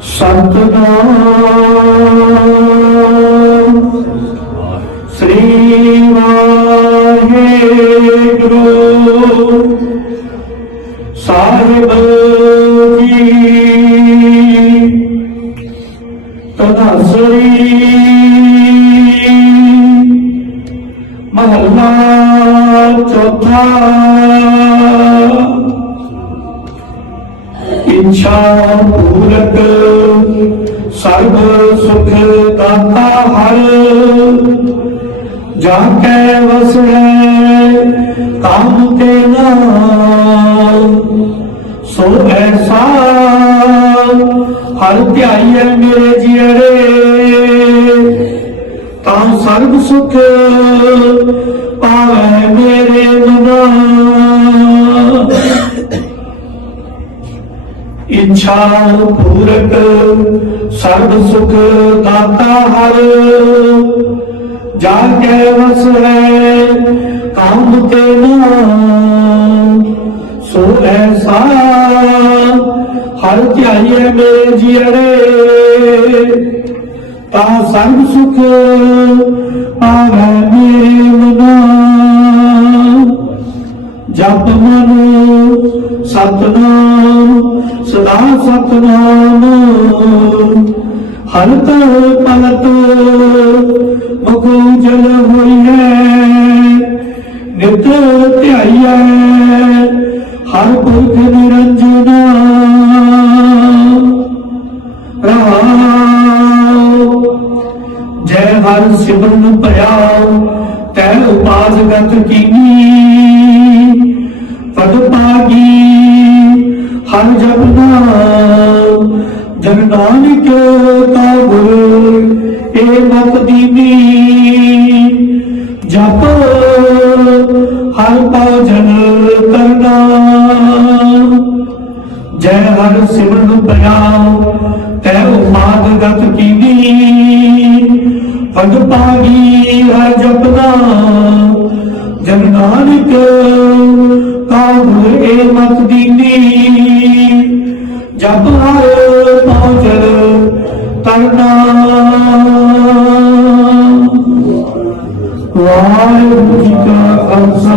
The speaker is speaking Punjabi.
ਸਤਨਾਮ ਸ੍ਰੀ ਵਾਹਿਗੁਰੂ ਸਾਹਿਬ ਜੀ ਤਨਾਸਰੀ ਮਹੱਲਾ ਚੌਥਾ ਇੱਛਾ ਪੂਰਕ, ਸਰਬ ਸੁਖ ਦਾਤਾ ਹਰ। ਜਾ ਕੈ ਵਸੈ ਕਾਮ ਤੇ ਨਾਮ ਸੋ ਐਸਾ ਹਰ ਧਿਆਈਐ ਮੇਰੇ ਜੀਅਰੇ ਤਾਂ ਸਰਬ ਸੁਖ ਪਾਵੈ ਮੇਰੇ ਮਨਾ। ਇੱਛਾ ਪੂਰਕ, ਸਰਬ ਸੁਖ ਦਾਤਾ ਹਰ। ਜਾ ਕੇ ਵਸੈ ਕਾਮ ਤੇ ਨਾਮ, ਸੋ ਐਸਾ ਹਰ ਧਿਆਈਏ ਮੇਰੇ ਜੀਅਰੇ, ਤਾਂ ਸਰਬ ਸੁਖ ਪਾਵੈ ਮੇਰੇ ਮਨਾ। ਜਪ ਮਨ ਸਤਨਾਮ। ਸਦਾ ਸਤਨਾਮ ਹਰਤ ਪਲਤ ਮੁਖ ਜਲ ਹੋਈ ਹੈ ਨਿਤ ਧਿਆਈਐ, ਹਰ ਪੁਰਖ ਨਿਰੰਜਨਾ ਰਹਾਉ ਜੈ ਹਰ ਸਿਮਰਨ ਭਇਆ ਤੈ ਉਪਾਸ ਗਤ ਕੀਨੀ ਪਦ ਪਾਗੀ ਹਰ ਜਪਨਾ ਜਨ ਨਾਨਕ ਤਾ ਗੁਰ ਏ ਮਤ ਦੀਨੀ। ਜਪ ਹਰ ਭਜਨ ਕਰਨਾ। ਜੈ ਹਰ ਸਿਮਰਨ ਪਿਆ ਤੈ ਉਪਾਦ ਗਤ ਕੀਨੀ। ਪਦ ਪਾਗੀ ਹਰ ਜਪਨਾ ਜਨ ਨਾਨਕ ਕਾਹੂ ਏ ਮਤ ਦੀਨੀ। ਜਪ ਹਰ ਪਹੁੰਚਲ ਕਰਨਾ ਵਾਹਿਗੁਰੂ ਜੀ ਕਾ ਖਾਲਸਾ।